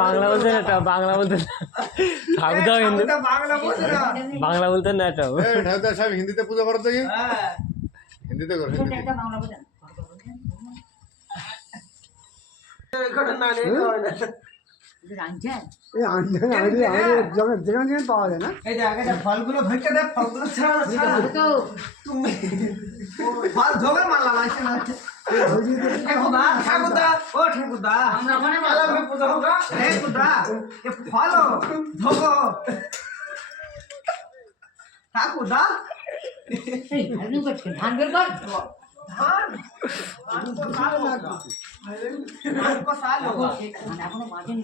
বাংলা বলতে না, বাংলা বলতে ঠাকুরদাও হিন্দু, বাংলা বলতে না। ঠাকুরদা সাহেব হিন্দিতে পুজো করো তো, হিন্দিতে করো। যেখানে পাওয়া যায় না, এই যে ফলগুলো ধরতে দেখ, ফলগুলো ফল ধরে মারলাম। ঠাকুরদা, ও ঠাকুরদা, পুজো হোক। ঠাকুরদা ফল ধোবো। ঠাকুরদা ধান বের কর, ধান এখনো মাঝে